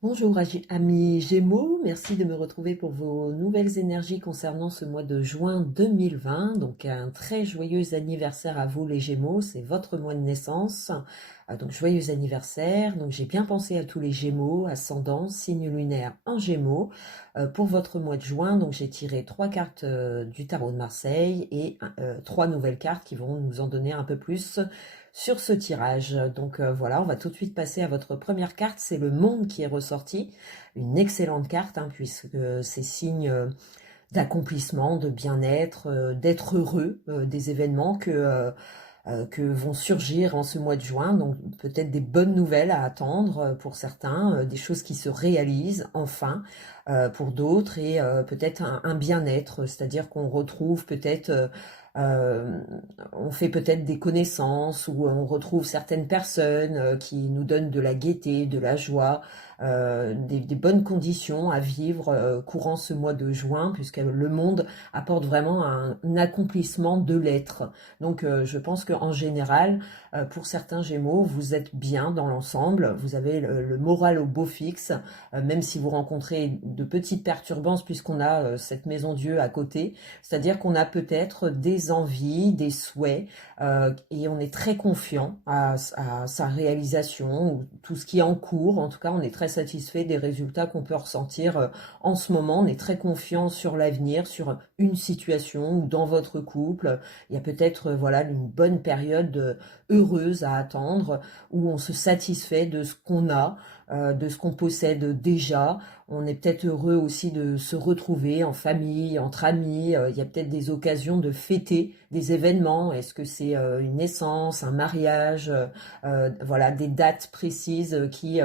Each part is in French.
Bonjour amis Gémeaux, merci de me retrouver pour vos nouvelles énergies concernant ce mois de juin 2020. Donc un très joyeux anniversaire à vous les Gémeaux, c'est votre mois de naissance. Donc joyeux anniversaire. Donc j'ai bien pensé à tous les Gémeaux, ascendant, signe lunaire en Gémeaux. Pour votre mois de juin, donc j'ai tiré 3 cartes du tarot de Marseille et 3 nouvelles cartes qui vont nous en donner un peu plus sur ce tirage. Donc voilà, on va tout de suite passer à votre première carte, c'est le monde qui est ressorti. Une excellente carte, puisque c'est signe d'accomplissement, de bien-être, d'être heureux des événements que vont surgir en ce mois de juin. Donc peut-être des bonnes nouvelles à attendre pour certains, des choses qui se réalisent enfin pour d'autres, et peut-être un bien-être, c'est-à-dire qu'on retrouve peut-être euh, on fait peut-être des connaissances ou on retrouve certaines personnes qui nous donnent de la gaieté, de la joie, des bonnes conditions à vivre courant ce mois de juin, puisque le monde apporte vraiment un accomplissement de l'être. Donc je pense qu'en général, pour certains Gémeaux, vous êtes bien dans l'ensemble, vous avez le moral au beau fixe, même si vous rencontrez de petites perturbances puisqu'on a cette maison Dieu à côté, c'est-à-dire qu'on a peut-être des envies, des souhaits, et on est très confiant à sa réalisation, ou tout ce qui est en cours. En tout cas, on est très satisfait des résultats qu'on peut ressentir en ce moment. On est très confiant sur l'avenir, sur une situation ou dans votre couple. Il y a peut-être voilà une bonne période heureuse à attendre où on se satisfait de ce qu'on a, de ce qu'on possède déjà. On est peut-être heureux aussi de se retrouver en famille, entre amis. Il y a peut-être des occasions de fêter des événements. Est-ce que c'est une naissance, un mariage, voilà, des dates précises qui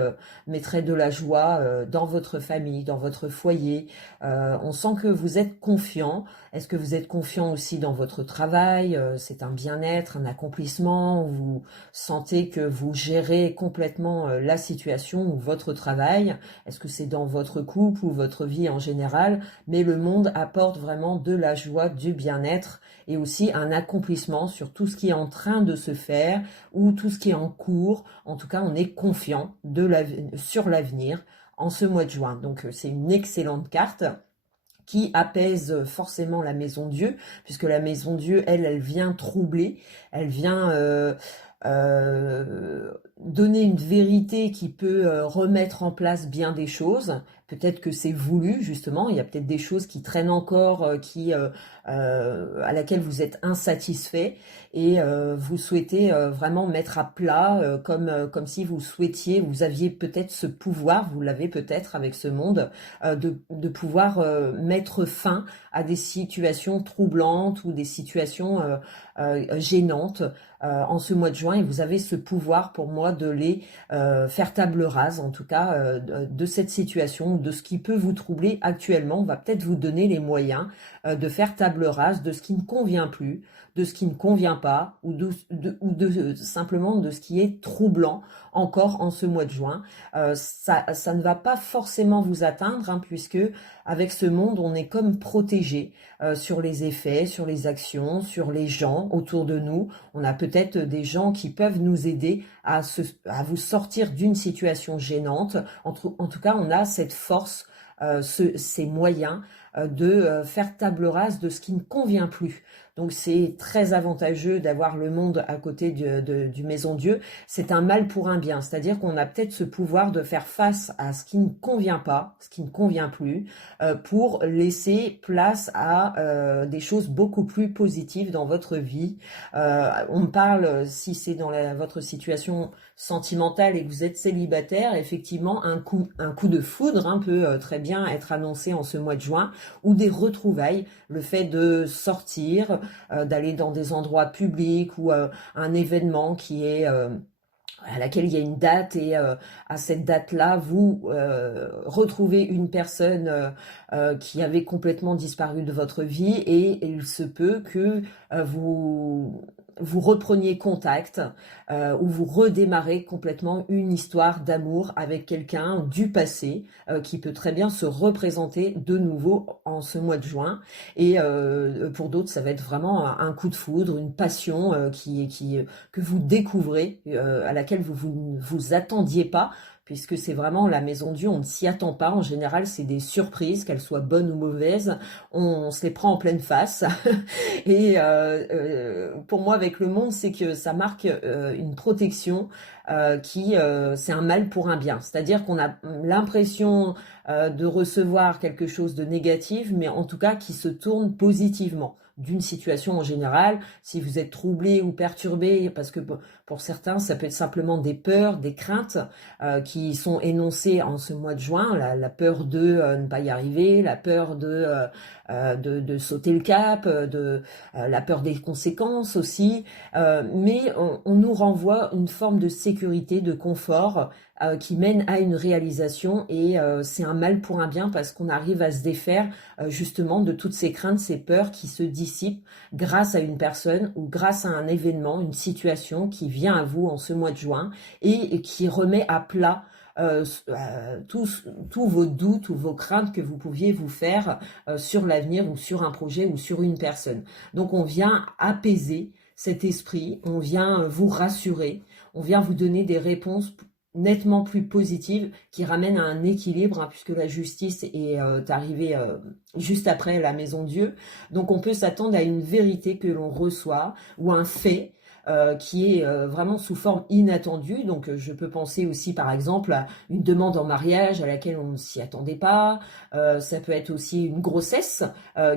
mettraient de la joie dans votre famille, dans votre foyer. On sent que vous êtes confiant. Est-ce que vous êtes confiant aussi dans votre travail? C'est un bien-être, un accomplissement. Vous sentez que vous gérez complètement la situation ou votre travail. Est-ce que c'est dans votre couple ou votre vie en général? Mais le monde apporte vraiment de la joie, du bien-être et aussi un accomplissement sur tout ce qui est en train de se faire ou tout ce qui est en cours. En tout cas, on est confiant sur l'avenir en ce mois de juin. Donc c'est une excellente carte qui apaise forcément la maison Dieu, puisque la maison Dieu, elle vient troubler, elle vient donner une vérité qui peut remettre en place bien des choses. Peut-être que c'est voulu, justement. Il y a peut-être des choses qui traînent encore, à laquelle vous êtes insatisfait et vous souhaitez vraiment mettre à plat, comme si vous souhaitiez, vous aviez peut-être ce pouvoir, vous l'avez peut-être avec ce monde, de pouvoir mettre fin à des situations troublantes ou des situations gênantes en ce mois de juin, et vous avez ce pouvoir pour moi de les faire table rase, en tout cas de cette situation, de ce qui peut vous troubler actuellement. On va peut-être vous donner les moyens de faire table rase de ce qui ne convient plus, de ce qui ne convient pas, simplement de ce qui est troublant encore en ce mois de juin. Ça ne va pas forcément vous atteindre, puisque avec ce monde, on est comme protégé sur les effets, sur les actions, sur les gens autour de nous. On a peut-être des gens qui peuvent nous aider à vous sortir d'une situation gênante. En tout cas, on a cette force, ces moyens de faire table rase de ce qui ne convient plus. Donc c'est très avantageux d'avoir le monde à côté du Maison Dieu. C'est un mal pour un bien, c'est-à-dire qu'on a peut-être ce pouvoir de faire face à ce qui ne convient pas, ce qui ne convient plus, pour laisser place à des choses beaucoup plus positives dans votre vie. On me parle, si c'est dans votre situation sentimentale et que vous êtes célibataire, effectivement, un coup de foudre peut très bien être annoncé en ce mois de juin, ou des retrouvailles, le fait de sortir, d'aller dans des endroits publics ou un événement qui est à laquelle il y a une date, et à cette date-là, vous retrouvez une personne qui avait complètement disparu de votre vie, et il se peut que vous repreniez contact, ou vous redémarrez complètement une histoire d'amour avec quelqu'un du passé qui peut très bien se représenter de nouveau en ce mois de juin. Et pour d'autres, ça va être vraiment un coup de foudre, une passion que vous découvrez, à laquelle vous attendiez pas, puisque c'est vraiment la maison Dieu, on ne s'y attend pas. En général, c'est des surprises, qu'elles soient bonnes ou mauvaises, on se les prend en pleine face. Et pour moi, avec le monde, c'est que ça marque une protection c'est un mal pour un bien. C'est-à-dire qu'on a l'impression de recevoir quelque chose de négatif, mais en tout cas qui se tourne positivement d'une situation en général. Si vous êtes troublé ou perturbé, parce que pour certains, ça peut être simplement des peurs, des craintes qui sont énoncées en ce mois de juin, la peur de ne pas y arriver, la peur de sauter le cap, la peur des conséquences aussi, mais on nous renvoie une forme de sécurité, de confort qui mène à une réalisation et c'est un mal pour un bien parce qu'on arrive à se défaire justement de toutes ces craintes, ces peurs qui se dissipent grâce à une personne ou grâce à un événement, une situation qui vient à vous en ce mois de juin et qui remet à plat tous vos doutes ou vos craintes que vous pouviez vous faire sur l'avenir ou sur un projet ou sur une personne. Donc on vient apaiser cet esprit, on vient vous rassurer, on vient vous donner des réponses nettement plus positives qui ramènent à un équilibre puisque la justice est arrivée juste après la maison Dieu. Donc on peut s'attendre à une vérité que l'on reçoit ou un fait qui est vraiment sous forme inattendue. Donc je peux penser aussi par exemple à une demande en mariage à laquelle on ne s'y attendait pas. Ça peut être aussi une grossesse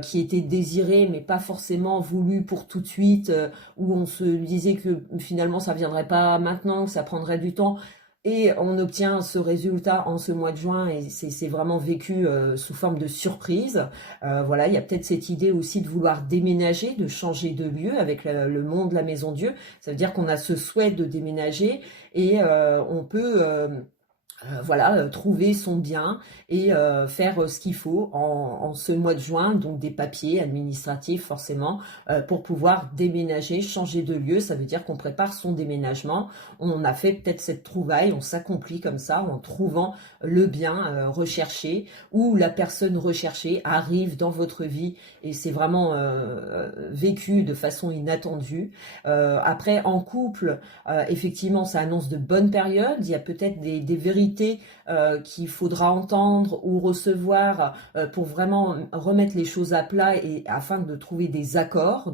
qui était désirée mais pas forcément voulue pour tout de suite, où on se disait que finalement ça viendrait pas maintenant, que ça prendrait du temps. Et on obtient ce résultat en ce mois de juin et c'est vraiment vécu sous forme de surprise. Voilà, il y a peut-être cette idée aussi de vouloir déménager, de changer de lieu avec le monde, la maison Dieu. Ça veut dire qu'on a ce souhait de déménager et on peut voilà, trouver son bien et faire ce qu'il faut en ce mois de juin, donc des papiers administratifs forcément, pour pouvoir déménager, changer de lieu. Ça veut dire qu'on prépare son déménagement. On a fait peut-être cette trouvaille, on s'accomplit comme ça en trouvant le bien recherché ou la personne recherchée arrive dans votre vie et c'est vraiment vécu de façon inattendue. Après, en couple, effectivement, ça annonce de bonnes périodes. Il y a peut-être des vérités qu'il faudra entendre ou recevoir pour vraiment remettre les choses à plat et afin de trouver des accords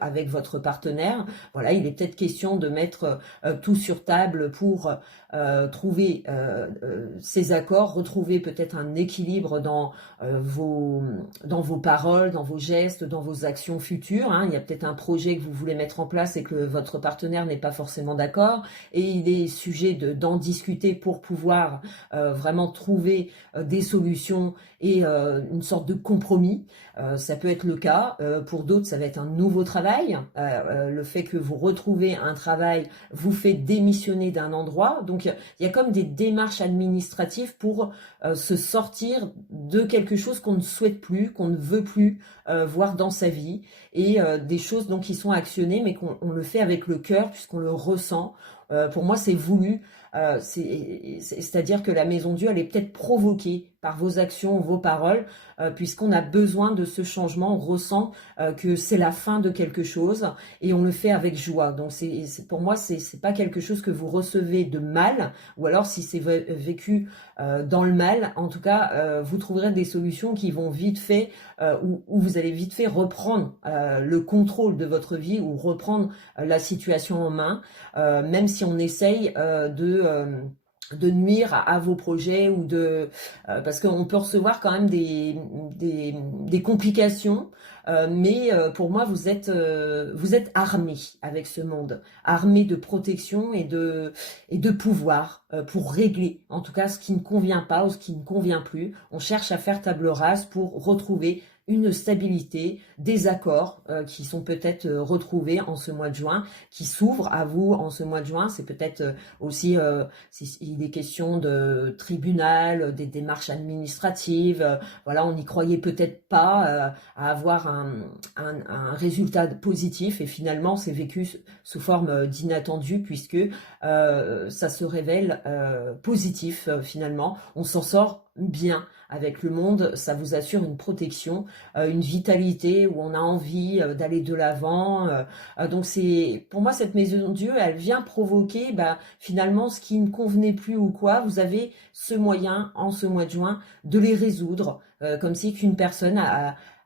avec votre partenaire. Voilà, il est peut-être question de mettre tout sur table pour trouver ces accords, retrouver peut-être un équilibre dans vos paroles, dans vos gestes, dans vos actions futures. Il y a peut-être un projet que vous voulez mettre en place et que votre partenaire n'est pas forcément d'accord et il est sujet d'en discuter pour pouvoir vraiment trouver des solutions et une sorte de compromis. Ça peut être le cas. Pour d'autres, ça va être un nouveau travail. Le fait que vous retrouvez un travail vous fait démissionner d'un endroit. Donc, il y a comme des démarches administratives pour se sortir de quelque chose qu'on ne souhaite plus, qu'on ne veut plus voir dans sa vie. Et des choses donc qui sont actionnées, mais qu'on le fait avec le cœur puisqu'on le ressent. Pour moi, c'est voulu. C'est-à-dire que la maison Dieu, elle est peut-être provoquée par vos actions, vos paroles, puisqu'on a besoin de ce changement, on ressent que c'est la fin de quelque chose et on le fait avec joie. Donc pour moi, c'est pas quelque chose que vous recevez de mal, ou alors si c'est vécu dans le mal, en tout cas, vous trouverez des solutions qui vont vite fait, où vous allez vite fait reprendre le contrôle de votre vie ou reprendre la situation en main, même si on essaye de nuire à vos projets ou parce qu'on peut recevoir quand même des complications, mais pour moi vous êtes armé avec ce monde, armé de protection et de pouvoir pour régler en tout cas ce qui ne convient pas ou ce qui ne convient plus. On cherche à faire table rase pour retrouver une stabilité, des accords qui sont peut-être retrouvés en ce mois de juin, qui s'ouvrent à vous en ce mois de juin. C'est peut-être aussi s'il est question de tribunal, des démarches administratives. Voilà, on n'y croyait peut-être pas à avoir un résultat positif et finalement c'est vécu sous forme d'inattendu puisque ça se révèle positif finalement. On s'en sort bien avec le monde, ça vous assure une protection, une vitalité où on a envie d'aller de l'avant. Donc c'est pour moi cette maison de Dieu, elle vient provoquer finalement ce qui ne convenait plus ou quoi. Vous avez ce moyen en ce mois de juin de les résoudre, comme si qu'une personne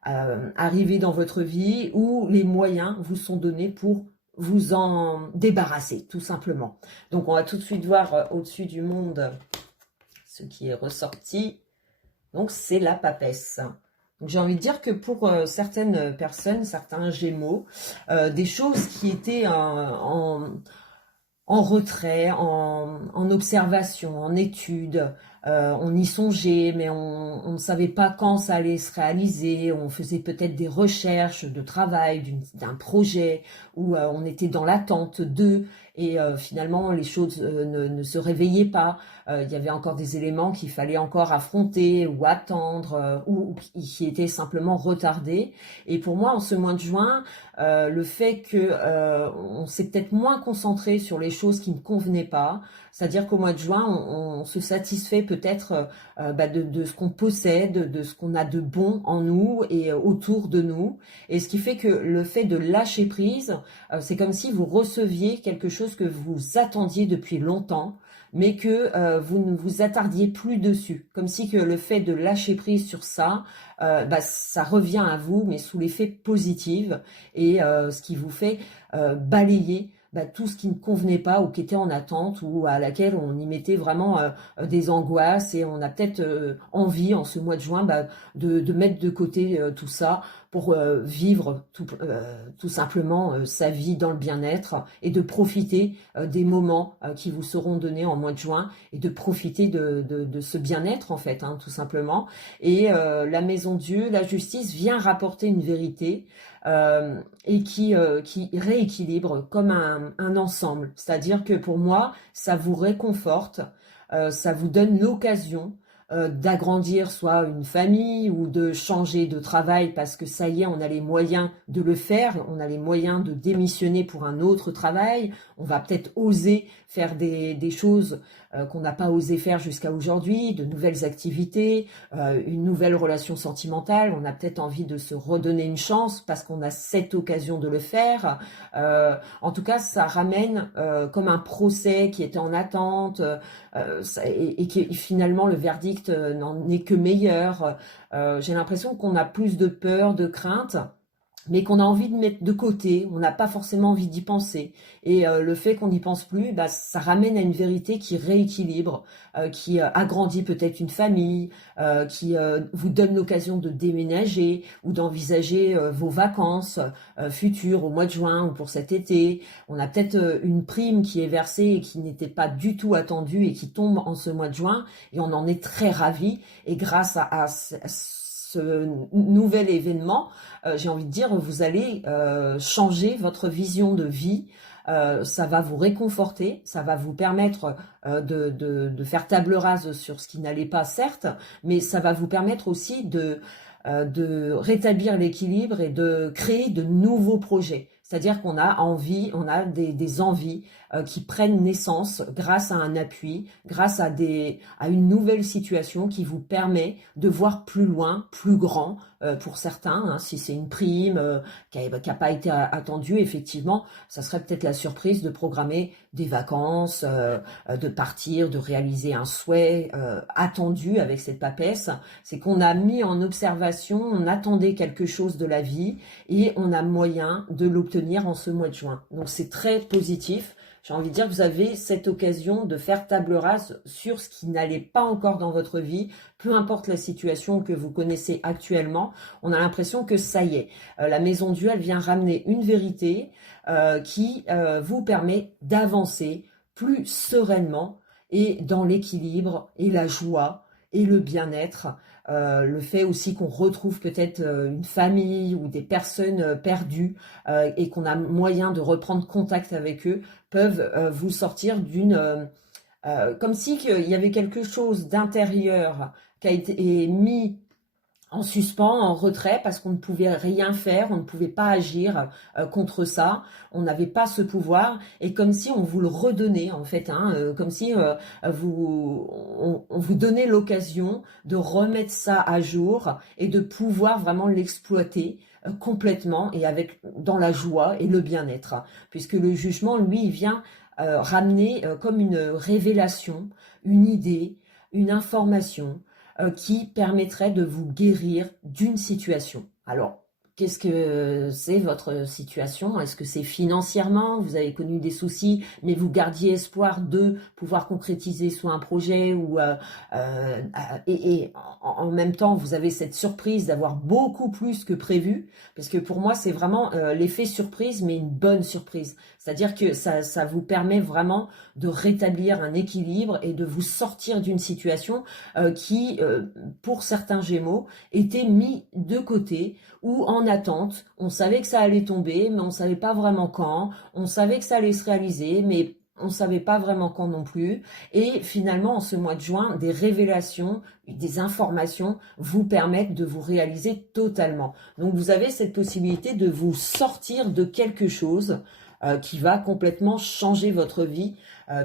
arrivé dans votre vie où les moyens vous sont donnés pour vous en débarrasser, tout simplement. Donc on va tout de suite voir au-dessus du monde ce qui est ressorti. Donc c'est la papesse. Donc j'ai envie de dire que pour certaines personnes, certains gémeaux, des choses qui étaient en retrait, en observation, en étude. On y songeait, mais on ne savait pas quand ça allait se réaliser. On faisait peut-être des recherches de travail, d'un projet, où on était dans l'attente d'eux, et finalement les choses ne se réveillaient pas. Il y avait encore des éléments qu'il fallait encore affronter ou attendre, ou qui étaient simplement retardés. Et pour moi, en ce mois de juin, le fait que on s'est peut-être moins concentré sur les choses qui ne convenaient pas, c'est-à-dire qu'au mois de juin, on se satisfait peut-être de ce qu'on possède, de ce qu'on a de bon en nous et autour de nous. Et ce qui fait que le fait de lâcher prise, c'est comme si vous receviez quelque chose que vous attendiez depuis longtemps, mais que vous ne vous attardiez plus dessus. Comme si que le fait de lâcher prise sur ça, ça revient à vous, mais sous l'effet positif, et ce qui vous fait balayer tout ce qui ne convenait pas ou qui était en attente ou à laquelle on y mettait vraiment des angoisses, et on a peut-être envie en ce mois de juin de mettre de côté tout ça pour vivre tout simplement sa vie dans le bien-être, et de profiter des moments qui vous seront donnés en mois de juin, et de profiter de ce bien-être en fait, tout simplement. Et la maison de Dieu, la justice, vient rapporter une vérité et qui rééquilibre comme un ensemble. C'est-à-dire que pour moi, ça vous réconforte, ça vous donne l'occasion d'agrandir soit une famille ou de changer de travail parce que ça y est, on a les moyens de le faire, on a les moyens de démissionner pour un autre travail, on va peut-être oser faire des choses qu'on n'a pas osé faire jusqu'à aujourd'hui, de nouvelles activités, une nouvelle relation sentimentale, on a peut-être envie de se redonner une chance parce qu'on a cette occasion de le faire. En tout cas, ça ramène comme un procès qui était en attente, et qui finalement le verdict n'en est que meilleur. J'ai l'impression qu'on a plus de peur, de crainte, mais qu'on a envie de mettre de côté, on n'a pas forcément envie d'y penser. Et le fait qu'on n'y pense plus, ça ramène à une vérité qui rééquilibre, qui agrandit peut-être une famille, qui vous donne l'occasion de déménager ou d'envisager vos vacances futures au mois de juin ou pour cet été. On a peut-être une prime qui est versée et qui n'était pas du tout attendue et qui tombe en ce mois de juin, et on en est très ravis. Et grâce à ce nouvel événement, j'ai envie de dire, vous allez changer votre vision de vie. Ça va vous réconforter, ça va vous permettre de faire table rase sur ce qui n'allait pas, certes, mais ça va vous permettre aussi de rétablir l'équilibre et de créer de nouveaux projets. C'est-à-dire qu'on a envie, on a des envies qui prennent naissance grâce à un appui, grâce à une nouvelle situation qui vous permet de voir plus loin, plus grand pour certains. Si c'est une prime qui a pas été attendue, effectivement, ça serait peut-être la surprise de programmer des vacances, de partir, de réaliser un souhait attendu avec cette papesse. C'est qu'on a mis en observation, on attendait quelque chose de la vie et on a moyen de l'obtenir en ce mois de juin. Donc c'est très positif. J'ai envie de dire que vous avez cette occasion de faire table rase sur ce qui n'allait pas encore dans votre vie, peu importe la situation que vous connaissez actuellement. On a l'impression que ça y est, la maison de Dieu, elle vient ramener une vérité qui vous permet d'avancer plus sereinement et dans l'équilibre et la joie et le bien-être. Le fait aussi qu'on retrouve peut-être une famille ou des personnes perdues et qu'on a moyen de reprendre contact avec eux, peuvent vous sortir comme si il y avait quelque chose d'intérieur qui a été mis en suspens, en retrait, parce qu'on ne pouvait rien faire, on ne pouvait pas agir contre ça, on n'avait pas ce pouvoir, et comme si on vous le redonnait en fait, hein, comme si on vous donnait l'occasion de remettre ça à jour et de pouvoir vraiment l'exploiter complètement et avec dans la joie et le bien-être, puisque le jugement, lui, il vient ramener comme une révélation, une idée, une information qui permettrait de vous guérir d'une situation. Alors, qu'est-ce que c'est votre situation? Est-ce que c'est financièrement? Vous avez connu des soucis, mais vous gardiez espoir de pouvoir concrétiser soit un projet ou et en même temps vous avez cette surprise d'avoir beaucoup plus que prévu, parce que pour moi c'est vraiment l'effet surprise, mais une bonne surprise. C'est-à-dire que ça vous permet vraiment de rétablir un équilibre et de vous sortir d'une situation qui, pour certains Gémeaux, était mis de côté ou en attente. On savait que ça allait tomber, mais on savait pas vraiment quand. On savait que ça allait se réaliser, mais on savait pas vraiment quand non plus. Et finalement, en ce mois de juin, des révélations, des informations vous permettent de vous réaliser totalement. Donc vous avez cette possibilité de vous sortir de quelque chose qui va complètement changer votre vie,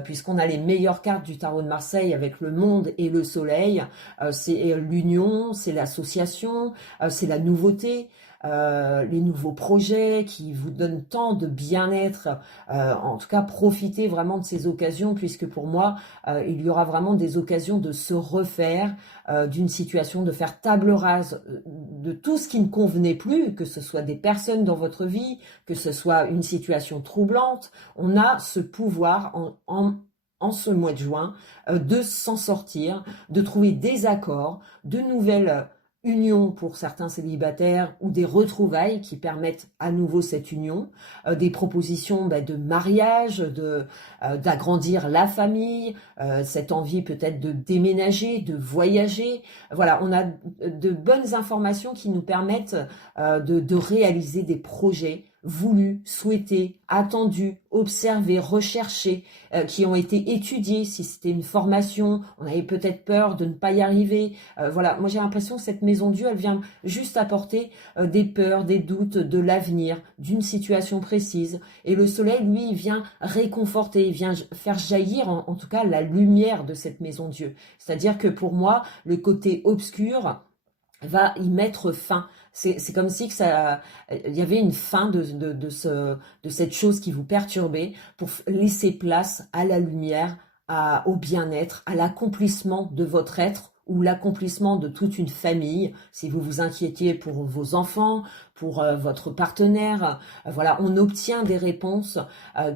puisqu'on a les meilleures cartes du tarot de Marseille avec le monde et le soleil. C'est l'union, c'est l'association, c'est la nouveauté, les nouveaux projets qui vous donnent tant de bien-être. En tout cas, profitez vraiment de ces occasions, puisque pour moi, il y aura vraiment des occasions de se refaire d'une situation, de faire table rase de tout ce qui ne convenait plus, que ce soit des personnes dans votre vie, que ce soit une situation troublante. On a ce pouvoir en ce mois de juin de s'en sortir, de trouver des accords, de nouvelles unions pour certains célibataires ou des retrouvailles qui permettent à nouveau cette union, des propositions de mariage, d'agrandir la famille, cette envie peut-être de déménager, de voyager. Voilà, on a de bonnes informations qui nous permettent de réaliser des projets voulus, souhaités, attendus, observés, recherchés, qui ont été étudiés. Si c'était une formation, on avait peut-être peur de ne pas y arriver. Voilà, moi j'ai l'impression que cette maison Dieu, elle vient juste apporter des peurs, des doutes de l'avenir, d'une situation précise. Et le soleil, lui, il vient réconforter, il vient faire jaillir en tout cas la lumière de cette maison Dieu. C'est-à-dire que pour moi, le côté obscur va y mettre fin. C'est comme si que ça, il y avait une fin de cette chose qui vous perturbait pour laisser place à la lumière, au bien-être, à l'accomplissement de votre être ou l'accomplissement de toute une famille. Si vous vous inquiétiez pour vos enfants, pour votre partenaire, voilà, on obtient des réponses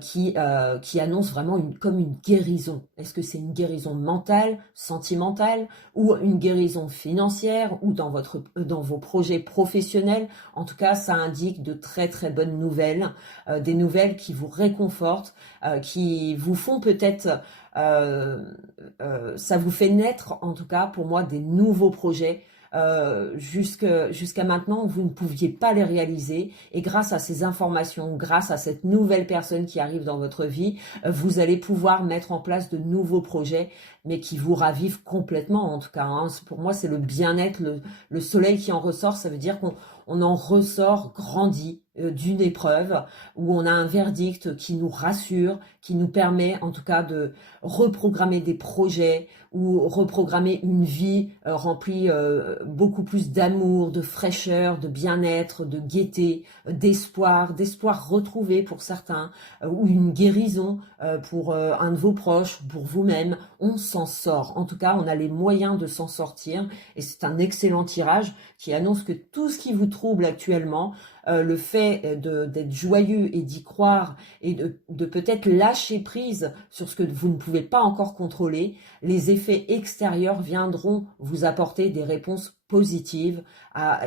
qui annoncent vraiment comme une guérison. Est-ce que c'est une guérison mentale, sentimentale, ou une guérison financière, ou dans vos projets professionnels? En tout cas, ça indique de très très bonnes nouvelles, des nouvelles qui vous réconfortent, qui vous font peut-être ça vous fait naître, en tout cas pour moi, des nouveaux projets. Jusqu'à maintenant, vous ne pouviez pas les réaliser, et grâce à ces informations, grâce à cette nouvelle personne qui arrive dans votre vie, vous allez pouvoir mettre en place de nouveaux projets, mais qui vous ravivent complètement, en tout cas, hein. Pour moi, c'est le bien-être, le soleil qui en ressort. Ça veut dire qu'on en ressort grandi d'une épreuve, où on a un verdict qui nous rassure, qui nous permet en tout cas de reprogrammer des projets ou reprogrammer une vie remplie beaucoup plus d'amour, de fraîcheur, de bien-être, de gaieté, d'espoir retrouvé pour certains, ou une guérison pour un de vos proches, pour vous-même. On s'en sort. En tout cas, on a les moyens de s'en sortir, et c'est un excellent tirage qui annonce que tout ce qui vous trouble actuellement, le fait d'être joyeux et d'y croire, et de peut-être lâcher prise sur ce que vous ne pouvez pas encore contrôler, les effets extérieurs viendront vous apporter des réponses positives,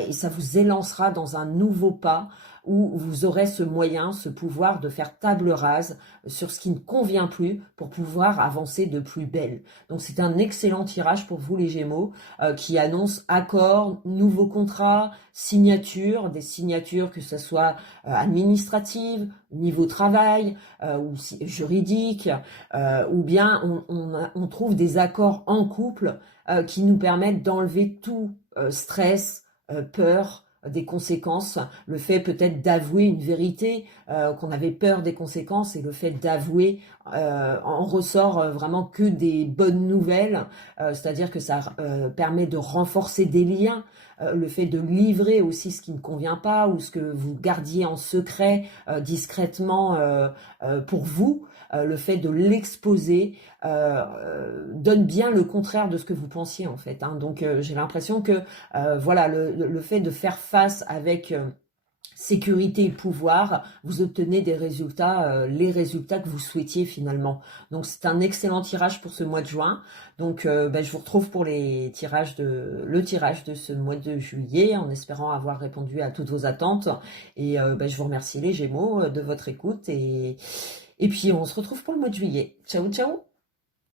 et ça vous élancera dans un nouveau pas où vous aurez ce moyen, ce pouvoir de faire table rase sur ce qui ne convient plus pour pouvoir avancer de plus belle. Donc c'est un excellent tirage pour vous les Gémeaux, qui annonce accord, nouveaux contrats, signatures, des signatures que ce soit administratives, niveau travail, ou juridique, ou bien on trouve des accords en couple qui nous permettent d'enlever tout stress, peur des conséquences, le fait peut-être d'avouer une vérité, qu'on avait peur des conséquences, et le fait d'avouer en ressort vraiment que des bonnes nouvelles, c'est-à-dire que ça permet de renforcer des liens, le fait de livrer aussi ce qui ne convient pas ou ce que vous gardiez en secret discrètement pour vous, le fait de l'exposer donne bien le contraire de ce que vous pensiez en fait, hein. Donc j'ai l'impression que voilà, le fait de faire face avec sécurité et pouvoir, vous obtenez des résultats, les résultats que vous souhaitiez finalement. Donc c'est un excellent tirage pour ce mois de juin. Donc je vous retrouve pour le tirage de ce mois de juillet, en espérant avoir répondu à toutes vos attentes. Et je vous remercie les Gémeaux de votre écoute, et puis on se retrouve pour le mois de juillet. Ciao ciao.